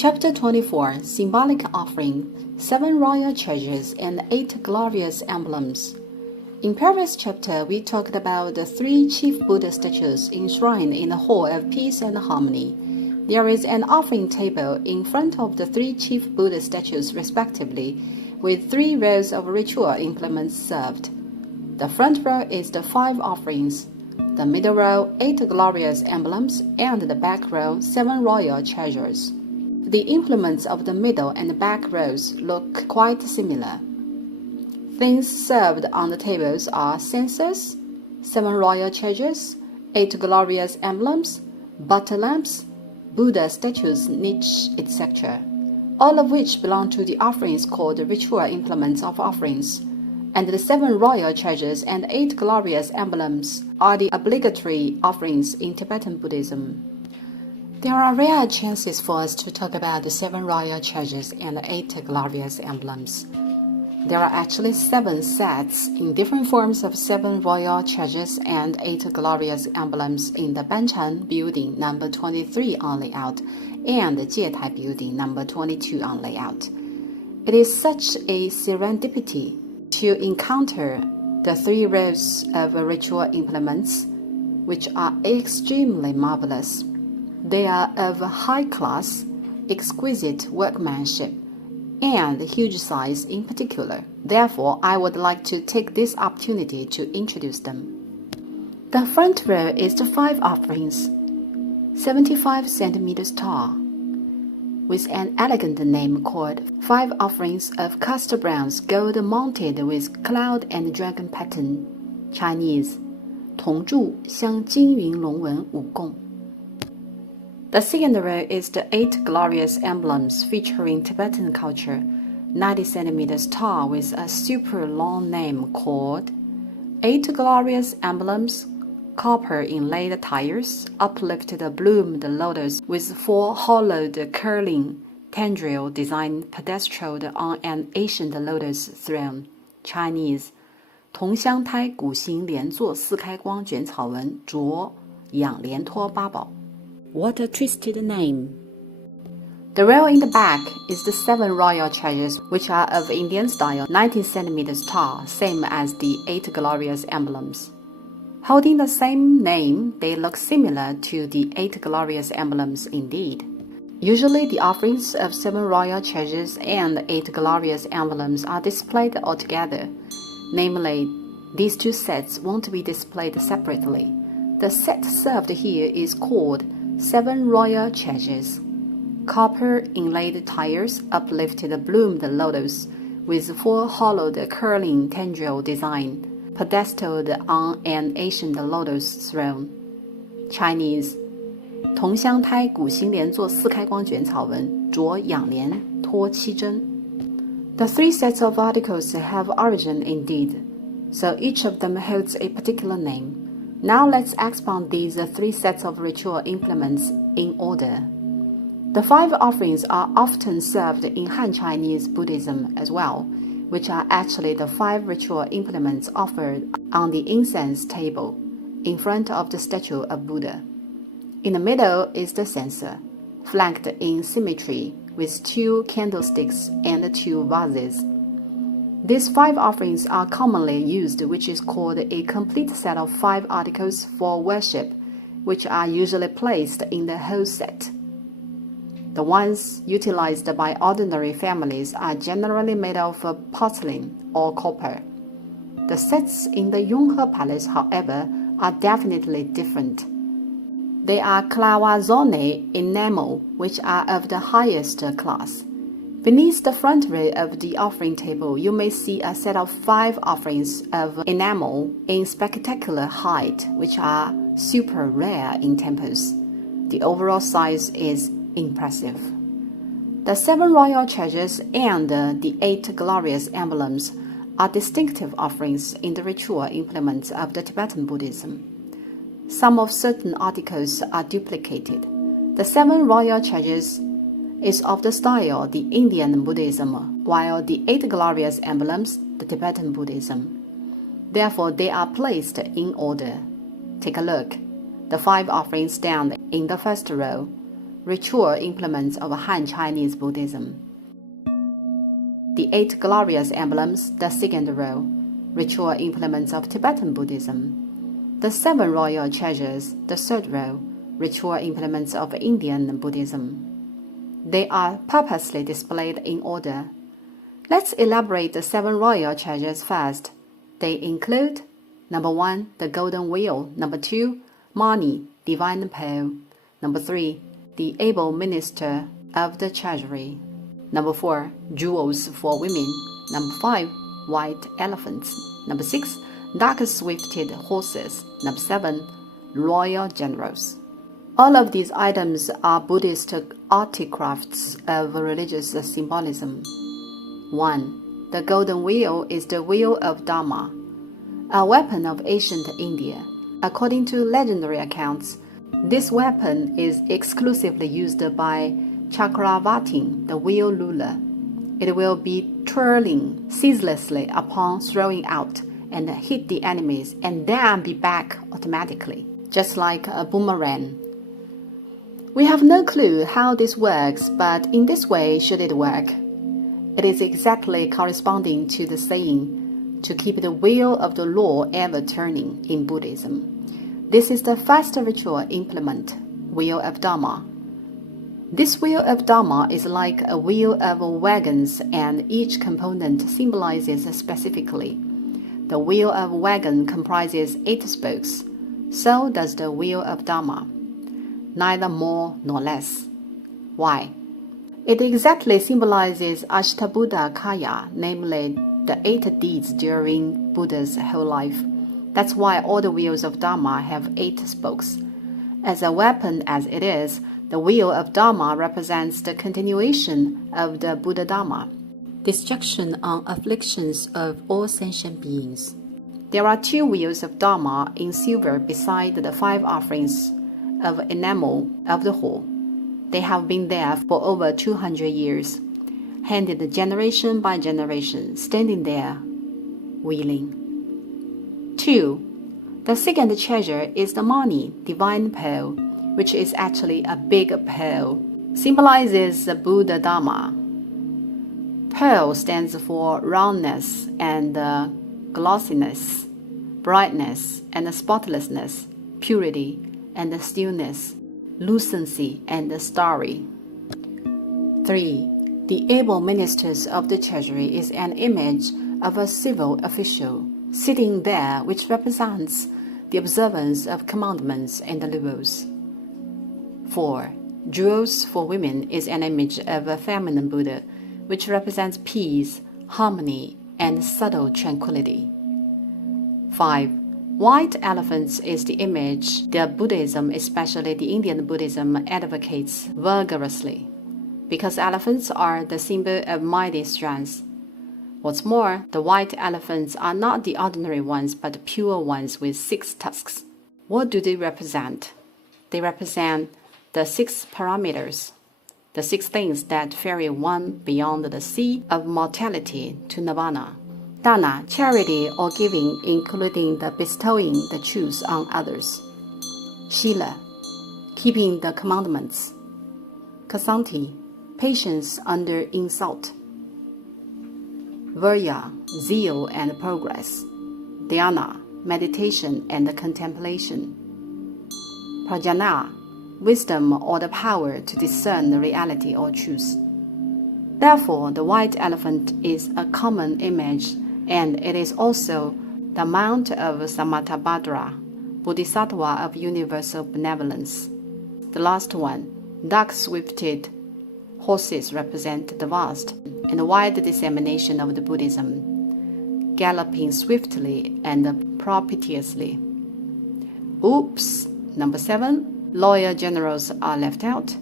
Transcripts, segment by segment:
Chapter 24, Symbolic Offering, 7 Royal Treasures and 8 Glorious Emblems. In previous chapter, we talked about the 3 chief Buddha statues enshrined in the Hall of Peace and Harmony. There is an offering table in front of the 3 chief Buddha statues respectively, with 3 rows of ritual implements served. The front row is the 5 offerings, the middle row 8 glorious emblems, and the back row 7 royal treasures. The implements of the middle and back rows look quite similar. Things served on the tables are censers, 7 royal treasures, 8 glorious emblems, butter lamps, Buddha statues, niche, etc., all of which belong to the offerings called ritual implements of offerings, and the 7 royal treasures and 8 glorious emblems are the obligatory offerings in Tibetan Buddhism. There are rare chances for us to talk about the 7 royal treasures and the 8 glorious emblems. There are actually 7 sets in different forms of 7 royal treasures and 8 glorious emblems in the Banchan building number 23 on layout and the Jietai building number 22 on layout. It is such a serendipity to encounter the 3 rows of ritual implements, which are extremely marvelous. They are of high class, exquisite workmanship, and huge size in particular. Therefore, I would like to take this opportunity to introduce them. The front row is the 5 offerings, 75 centimeters tall, with an elegant name called 5 Offerings of Castor Bronze Gold Mounted with Cloud and Dragon Pattern, Chinese, 铜柱镶金云龙纹五供. The second row is the 8 glorious emblems featuring Tibetan culture, 90 centimeters tall with a super long name called 8 glorious emblems, copper inlaid tires, uplifted bloomed lotus with 4 hollowed curling tendril design pedestaled on an ancient lotus throne, Chinese, 铜香胎鼓形连座四开光卷草纹着仰莲托八宝. What a twisted name. The row in the back is the 7 royal treasures, which are of Indian style, 90 centimeters tall, same as the 8 glorious emblems. Holding the same name, they look similar to the 8 glorious emblems indeed. Usually, the offerings of 7 royal treasures and 8 glorious emblems are displayed altogether. Namely, these 2 sets won't be displayed separately. The set served here is called 7 royal treasures. Copper inlaid tires, uplifted bloomed lotus with 4 hollowed curling tendril design, pedestaled on an ancient lotus throne. Chinese, 铜香胎鼓形连座四开光卷草纹着仰莲托七针. The 3 sets of articles have origin indeed, so each of them holds a particular name. Now let's expound these 3 sets of ritual implements in order. The 5 offerings are often served in Han Chinese Buddhism as well, which are actually the 5 ritual implements offered on the incense table in front of the statue of Buddha. In the middle is the censer, flanked in symmetry with 2 candlesticks and 2 vases. These 5 offerings are commonly used, which is called a complete set of 5 articles for worship, which are usually placed in the whole set. The ones utilized by ordinary families are generally made of porcelain or copper. The sets in the Yonghe Palace, however, are definitely different. They are clavazone enamel, which are of the highest class. Beneath the front row of the offering table, you may see a set of 5 offerings of enamel in spectacular height, which are super rare in temples. The overall size is impressive. The 7 royal treasures and the 8 glorious emblems are distinctive offerings in the ritual implements of the Tibetan Buddhism. Some of certain articles are duplicated. The 7 royal treasures is of the style the Indian Buddhism, while the 8 glorious emblems the Tibetan Buddhism. Therefore, they are placed in order. Take a look. The 5 offerings stand in the first row. ritual implements of Han Chinese Buddhism. The 8 glorious emblems, the second row, ritual implements of Tibetan Buddhism. The 7 royal treasures, the third row, ritual implements of Indian Buddhism. They are purposely displayed in order. Let's elaborate the 7 royal treasures first. They include: number 1, the golden wheel; number 2, money, divine pearl; number 3, the able minister of the treasury; number 4, jewels for women; number 5, white elephants; number 6, dark-swifted horses; number 7, royal generals. All of these items are Buddhist artifacts of religious symbolism. 1. The golden wheel is the wheel of Dharma, a weapon of ancient India. According to legendary accounts, this weapon is exclusively used by Chakravartin, the wheel ruler. It will be twirling ceaselessly upon throwing out and hit the enemies and then be back automatically, just like a boomerang. We have no clue how this works, but in this way should it work. It is exactly corresponding to the saying, to keep the wheel of the law ever turning in Buddhism. This is the first ritual implement, wheel of Dharma. This wheel of Dharma is like a wheel of wagons, and each component symbolizes specifically. The wheel of wagon comprises 8 spokes. So does the wheel of Dharma. Neither more nor less. Why? It exactly symbolizes Ashtabhuta Kaya, namely the 8 deeds during Buddha's whole life. That's why all the wheels of Dharma have 8 spokes. As a weapon as it is, the wheel of Dharma represents the continuation of the Buddha Dharma, destruction on afflictions of all sentient beings. There are 2 wheels of Dharma in silver beside the 5 offerings of enamel of the hall. They have been there for over 200 years, handed generation by generation, standing there, wheeling. 2. The second treasure is the money, divine pearl, which is actually a big pearl, symbolizes the Buddha Dharma. Pearl stands for roundness and glossiness, brightness and spotlessness, purity and stillness, lucency and starry. 3. The able ministers of the treasury is an image of a civil official sitting there, which represents the observance of commandments and the rules. 4. Jewels for women is an image of a feminine Buddha, which represents peace, harmony, and subtle tranquility. 5. White elephants is the image that Buddhism, especially the Indian Buddhism, advocates vigorously, because elephants are the symbol of mighty strength. What's more, the white elephants are not the ordinary ones, but pure ones with 6 tusks. What do they represent? They represent the 6 parameters, the 6 things that ferry one beyond the sea of mortality to nirvana. Dana, charity or giving, including the bestowing the truth on others. Shila, keeping the commandments. Kasanti, patience under insult. Virya, zeal and progress. Dhyana, meditation and contemplation. Prajna, wisdom or the power to discern the reality or truth. Therefore, the white elephant is a common image, and it is also the mount of Samattabhadra, Bodhisattva of universal benevolence. The last one, dark-swifted horses, represent the vast and wide dissemination of the Buddhism, galloping swiftly and propitiously. Oops! Number 7, loyal generals are left out.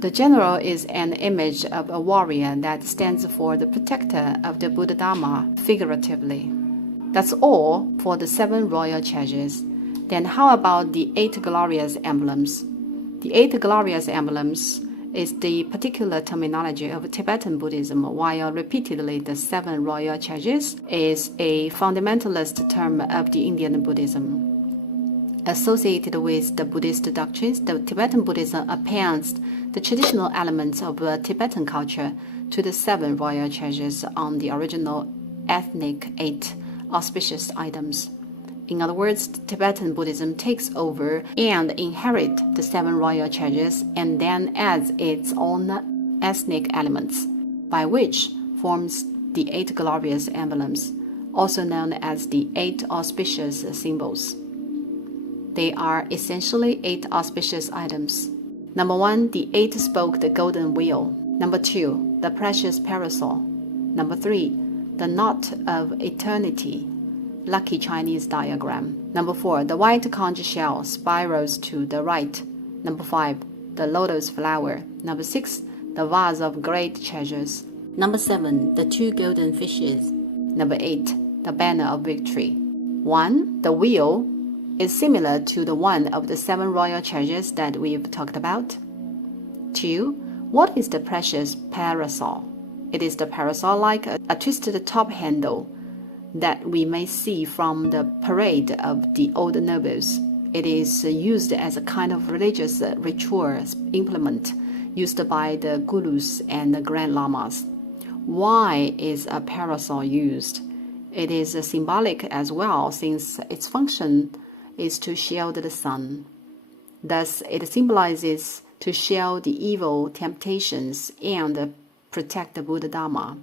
The general is an image of a warrior that stands for the protector of the Buddha Dharma, figuratively. That's all for the 7 royal treasures. Then how about the 8 glorious emblems? The 8 glorious emblems is the particular terminology of Tibetan Buddhism, while repeatedly the 7 royal treasures is a fundamentalist term of the Indian Buddhism. Associated with the Buddhist doctrines, the Tibetan Buddhism appends the traditional elements of Tibetan culture to the 7 royal treasures on the original ethnic 8 auspicious items. In other words, Tibetan Buddhism takes over and inherits the 7 royal treasures and then adds its own ethnic elements, by which forms the 8 glorious emblems, also known as the 8 auspicious symbols. They are essentially 8 auspicious items. Number 1, the 8-spoked golden wheel. Number 2, the precious parasol. Number 3, the knot of eternity, lucky Chinese diagram. Number 4, the white conch shell spirals to the right. Number 5, the lotus flower. Number 6, the vase of great treasures. Number 7, the 2 golden fishes. Number 8, the banner of victory. 1, the wheel is similar to the one of the 7 royal treasures that we've talked about. 2, what is the precious parasol? It is the parasol like a twisted top handle that we may see from the parade of the old nobles. It is used as a kind of religious ritual implement used by the gurus and the grand lamas. Why is a parasol used? It is symbolic as well, since its function is to shield the sun. Thus, it symbolizes to shield the evil temptations and protect the Buddha Dharma.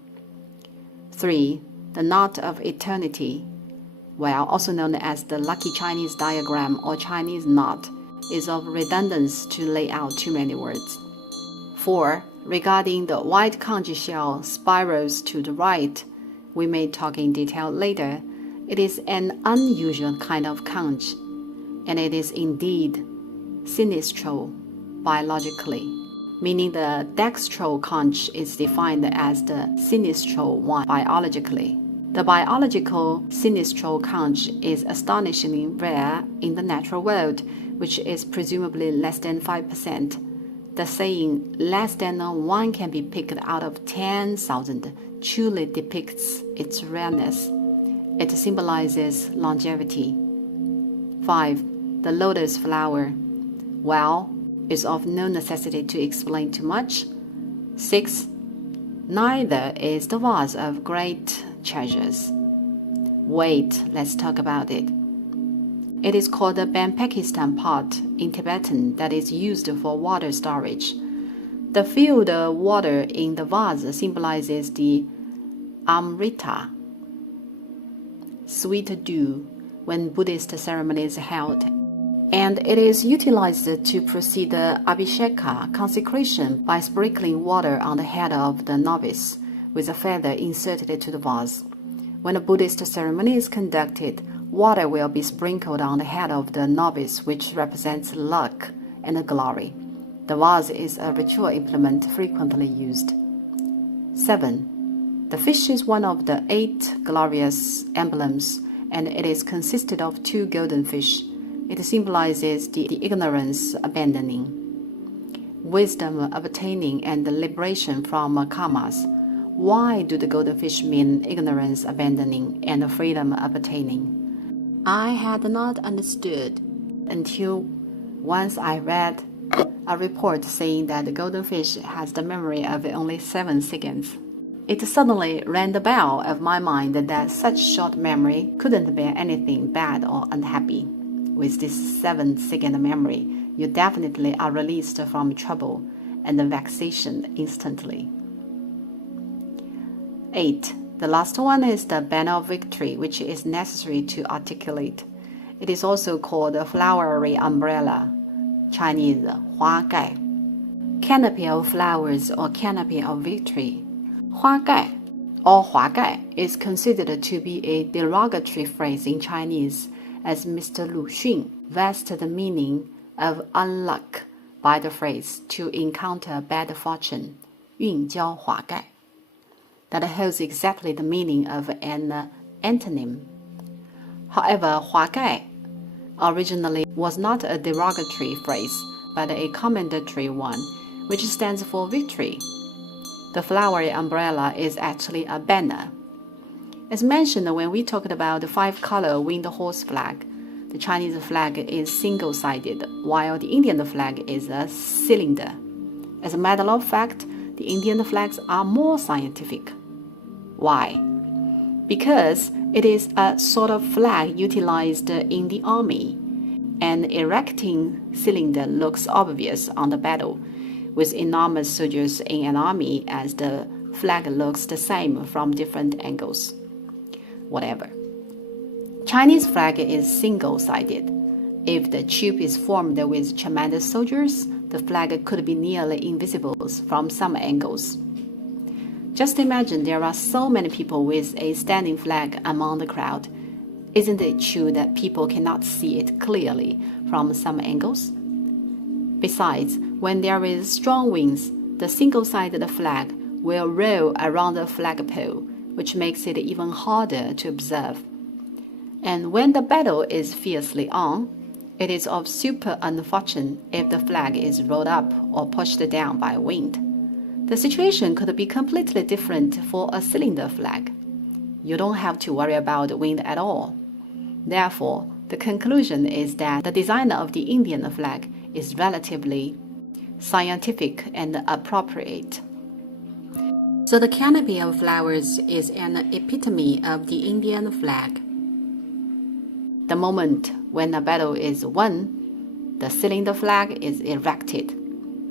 3, the knot of eternity, also known as the lucky Chinese diagram or Chinese knot, is of redundance to lay out too many words. 4, regarding the white conch shell spirals to the right, we may talk in detail later. It is an unusual kind of conch, and it is indeed sinistral biologically, meaning the dextral conch is defined as the sinistral one biologically. The biological sinistral conch is astonishingly rare in the natural world, which is presumably less than 5%. The saying, less than 1 can be picked out of 10,000, truly depicts its rareness. It symbolizes longevity. 5, the lotus flower. It's of no necessity to explain too much. 6, neither is the vase of great treasures. Wait, let's talk about it. It is called the Pakistan pot in Tibetan that is used for water storage. The filled water in the vase symbolizes the Amrita, sweet dew, when Buddhist ceremonies are held, and it is utilized to proceed the Abhisheka consecration by sprinkling water on the head of the novice with a feather inserted to the vase. When a Buddhist ceremony is conducted, water will be sprinkled on the head of the novice, which represents luck and glory. The vase is a ritual implement frequently used. 7, the fish is one of the 8 glorious emblems, and it is consisted of 2 golden fish. It symbolizes the ignorance abandoning, wisdom obtaining, and the liberation from karmas. Why do the golden fish mean ignorance abandoning and freedom obtaining? I had not understood until once I read a report saying that the golden fish has the memory of only 7 seconds. It suddenly rang the bell of my mind that such short memory couldn't bear anything bad or unhappy. With this 7-second memory, you definitely are released from trouble and vexation instantly. 8, the last one is the banner of victory, which is necessary to articulate. It is also called a flowery umbrella, Chinese 花盖, canopy of flowers or canopy of victory. 花盖 or 华盖 is considered to be a derogatory phrase in Chinese, as Mr. Lu Xun vested the meaning of unluck by the phrase to encounter bad fortune, 运交华盖. That holds exactly the meaning of an antonym. However, 华盖 originally was not a derogatory phrase, but a commendatory one, which stands for victory. The flowery umbrella is actually a banner. As mentioned when we talked about the 5-color wind horse flag, the Chinese flag is single-sided, while the Indian flag is a cylinder. As a matter of fact, the Indian flags are more scientific. Why? Because it is a sort of flag utilized in the army. An erecting cylinder looks obvious on the battle, with enormous soldiers in an army, as the flag looks the same from different angles. Whatever. Chinese flag is single-sided. If the tube is formed with tremendous soldiers, the flag could be nearly invisible from some angles. Just imagine there are so many people with a standing flag among the crowd. Isn't it true that people cannot see it clearly from some angles? Besides, when there is strong winds, the single-sided flag will roll around the flagpole, which makes it even harder to observe. And when the battle is fiercely on, it is of super unfortune if the flag is rolled up or pushed down by wind. The situation could be completely different for a cylinder flag. You don't have to worry about wind at all. Therefore, the conclusion is that the design of the Indian flag is relatively scientific and appropriate. So the canopy of flowers is an epitome of the Indian flag. The moment when a battle is won, the cylinder flag is erected.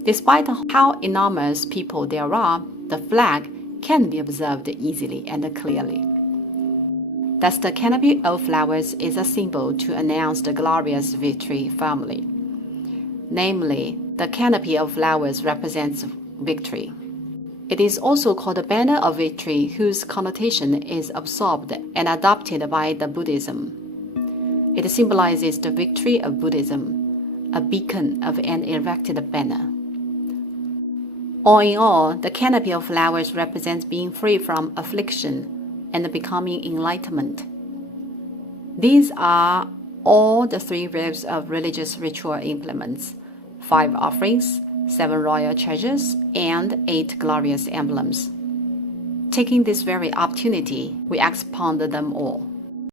Despite how enormous people there are, the flag can be observed easily and clearly. Thus, the canopy of flowers is a symbol to announce the glorious victory firmly. Namely, the canopy of flowers represents victory. It is also called the banner of victory, whose connotation is absorbed and adopted by the Buddhism. It symbolizes the victory of Buddhism, a beacon of an erected banner. All in all, the canopy of flowers represents being free from affliction and becoming enlightenment. These are all the 3 rows of religious ritual implements: 5 offerings, 7 royal treasures, and 8 glorious emblems. Taking this very opportunity, we expound them all.